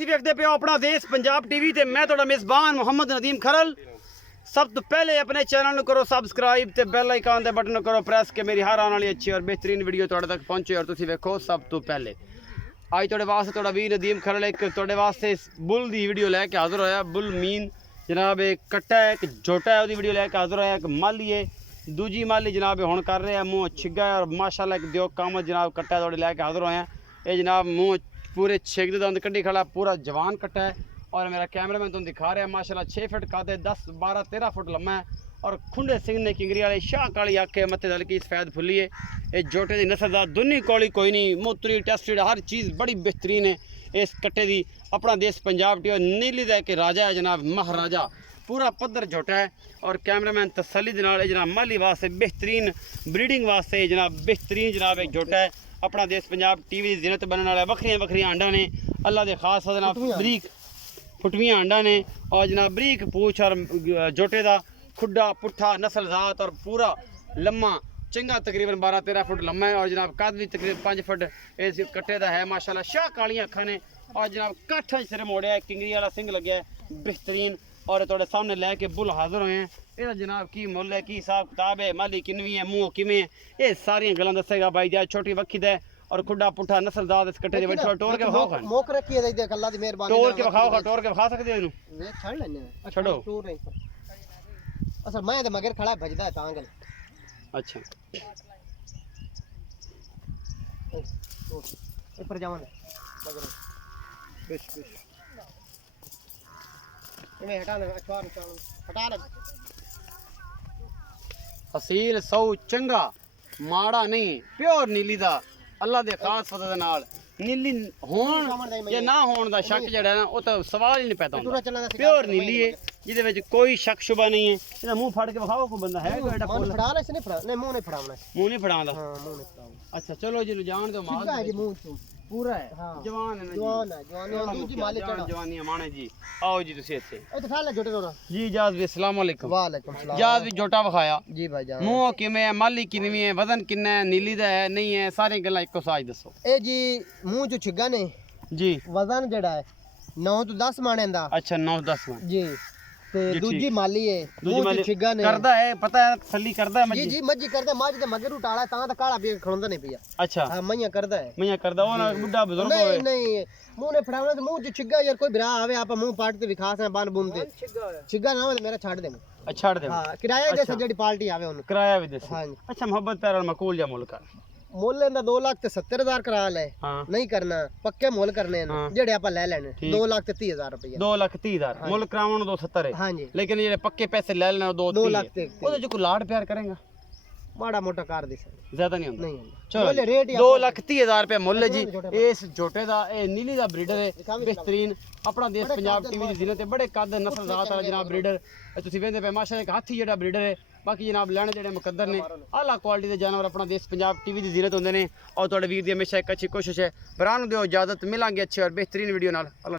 ਤੁਸੀਂ ਵੇਖਦੇ ਪਿਓ ਆਪਣਾ ਦੇਸ਼ ਪੰਜਾਬ ਟੀਵੀ ਤੇ ਮੈਂ ਤੁਹਾਡਾ ਮੇਜ਼ਬਾਨ ਮੁਹੰਮਦ ਨਦੀਮ ਖਰਲ। सब तो पहले अपने चैनल को करो सब्सक्राइब ते बेल आइकन दे बटन करो प्रेस के मेरी हर आने वाली अच्छी और बेहतरीन वीडियो तुहाडे तक पहुंचे और तुसी वेखो सब तो पहले। आज तुहाडे वास्ते तुहाडा वीर नदीम खरल एक तुहाडे वास्ते बुल दी वीडियो लैके हाजिर होया। बुल मीन जनाब एक कट्टा है, एक जोटा है, ओदी वीडियो लैके हाजिर होया। एक माली है, दूजी माली जनाब हुण कर रहे हैं मुँह छिगा है और माशाल्लाह एक दियो काम जनाब कट्टा तुहाडे लैके हाजिर होया। ये जनाब मुँह पूरे छिग दे दंद कड्डी खड़ा, पूरा जवान कट्टा है और मेरा कैमरामैन तुम दिखा रहा है माशाल्लाह 6 फुट का 10 12 13 फुट लम्बा है और खुंडे सिंह ने किंगरी वाले शाह काली आखे मत्थे दल की सफेद फुली है। ये जोटे की नस्ल दुनी कौली कोई नहीं, मूत्री टेस्टेड हर चीज़ बड़ी बेहतरीन है इस कट्टे की। अपना देश पंजाब टी नीली का एक राजा है जनाब, महाराजा पूरा पद्धर जोटा है और कैमरामैन तसली दे नाल जनाब माली वास्ते बेहतरीन ब्रीडिंग वास्ते जनाब बेहतरीन जनाब एक जोटा है। अपना देश पंजाब टीवी की जिनत बनने वाला वक्रियां वक्रियां आंडा ने अल्लाह के खास बरीक फुटवियाँ आंडा ने और जनाब बरीक पूछ और जोटे का खुड्डा पुट्ठा नस्ल जात और पूरा लम्मा चंगा तकरीबन 12 13 फुट लम्मा है और जनाब कद भी तकरीबन 5 फुट इस कट्टे का है माशाल्लाह। शाह कालियां अखा ने और जनाब काठ सिर मोड़िया है, किंगरी वाला सिंह लगे है बेहतरीन और थोड़े सामने लैके बुल हाजिर हुए हैं। ये जनाब की मुल है, की हिसाब किताब है, माली किनवी है, मुँह किमें है, ये सारियां गल्लां दसेगा भाई जी। छोटी वक्खी है और खुड्डा पुट्ठा नस्लदार इस कट्टे दे टोर के बखाओ खान मोक रखी है दे अल्लाह दी मेहरबानी टोर के बखाओ खा टोर के बखा सकदे हो इनु वे छड़ लेने छोड़ो टूर नहीं असल मैं ते मगर खड़ा भजदा है तांगल। अच्छा ऊपर जावन मगर बेश बेश इन्हें हटा ले अखबार हटा ले। असील सौ चंगा माड़ा नहीं प्योर नीली दा अल्लाह दे खास फज़ल दे नाल नीली होण या ना होण दा शक जेड़ा ना ओ तो सवाल ही नहीं पैदा होंदा। प्योर नीली है जिदे विच कोई शक शुबा नहीं है। इहदा मुंह फड़ के विखाओ कोई बंदा है कोई एडा फुल फड़ा ले नहीं फड़ा नहीं मुंह नहीं फड़ावना मुंह नहीं फड़ांदा। हां मुंह नहीं फड़ावना। अच्छा चलो जी जान दो माल है जी मुंह तो पूरा है हाँ। जवान है ना जवान है जवान दूजी माले चढ़ा जवानी है माने जी। आओ जी तुसी इत्थे ए तो खा ले जोटे तोरा जी जाज भी अस्सलाम वालेकुम। वालेकुम सलाम। जाज भी जोटा विखाया जी भाई जान मुंह किवें है, माली किनवी है, वजन किन्ना है, नीली दा है नहीं है, सारी गल्लां इक्को साज दसो। ए जी मुंह जो छिगा ने जी वजन जेड़ा है 9 तो 10 माने दा। अच्छा 9 10 में जी ते जी, दूजी ठीक। माली है दूजी माली छिगा ने करदा है पता है तसल्ली करदा है जी मजी जी मज्जी करदा मज ते मगर उटाला ता ता काला भी खड़ोंदा नहीं पिया। अच्छा हां मैया करदा है मैं करदा वो ना बुढ़ा बुजुर्ग नहीं होवे नहीं मुंह ने फड़ावना तो मुंह जो छिगा यार कोई भरा आवे आप मुंह पाट ते विखास है बान बून ते छिगा ना हो मेरा छाड़ दे। अच्छा छाड़ दे हां किराया दे जेडी पार्टी आवे उन किराया भी दे। हां अच्छा मोहब्बत प्यार मकूल या मुल्क ਮੁੱਲ ਇਹਦਾ 2,70,000 ਕਰਾ ਲੈ ਨਹੀਂ ਕਰਨਾ ਪੱਕੇ ਮੁੱਲ ਕਰਨੇ ਨੇ ਜਿਹੜੇ ਆਪਾਂ ਲੈ ਲੈਣੇ 2,30,000 ਰੁਪਏ 2,30,000 ਮੁੱਲ ਕਰਾਉਣ 270 ਹੈ ਹਾਂਜੀ ਲੇਕਿਨ ਜਿਹੜੇ ਪੱਕੇ ਪੈਸੇ ਲੈ ਲੈਣੇ 2 ਲੱਖ ਤੇ ਉਹਦੇ ਚ ਕੋਈ ਲਾੜ ਪਿਆਰ ਕਰੇਗਾ ਮਾੜਾ ਮੋਟਾ ਕਰ ਦੇ ਜ਼ਿਆਦਾ ਨਹੀਂ ਹੁੰਦਾ। ਨਹੀਂ ਚਲੋ ਰੇਟ 2,30,000 ਰੁਪਏ ਮੁੱਲ ਹੈ ਜੀ ਇਸ ਜੋਟੇ ਦਾ। ਇਹ ਨੀਲੀ ਦਾ ਬਰੀਡਰ ਹੈ ਬਿਹਤਰੀਨ ਆਪਣਾ ਦੇਸ਼ ਪੰਜਾਬ ਟੀਵੀ ਦੀ ਜ਼ਿਨਤ ਹੈ ਬੜੇ ਕੱਦ ਨਸਲਜ਼ਾਤ ਵਾਲਾ ਜਨਾਬ ਬਰੀਡਰ ਤੁਸੀਂ ਵੇਖਦੇ ਪਏ ਮਾਸ਼ਾਅੱਲਾ ਇੱਕ ਹਾਥੀ ਜਿਹੜਾ ਬਰੀਡਰ ਹੈ। ਬਾਕੀ ਜਨਾਬ ਲੈਣੇ ਜਿਹੜੇ ਮੁਕੱਦਰ ਨੇ ਆਲਾ ਕੁਆਲਿਟੀ ਦੇ ਜਾਨਵਰ ਆਪਣਾ ਦੇਸ਼ ਪੰਜਾਬ ਟੀਵੀ ਦੀ ਜ਼ਿਨਤ ਹੁੰਦੇ ਨੇ ਔਰ ਤੁਹਾਡੇ ਵੀਰ ਦੀ ਹਮੇਸ਼ਾ ਇੱਕ ਅੱਛੀ ਕੋਸ਼ਿਸ਼ ਹੈ। ਭਰਾ ਨੂੰ ਦਿਓ ਇਜਾਜ਼ਤ, ਮਿਲਾਂਗੇ ਅੱਛੇ ਔਰ ਬਿਹਤਰੀਨ ਵੀਡੀਓ ਨਾਲ।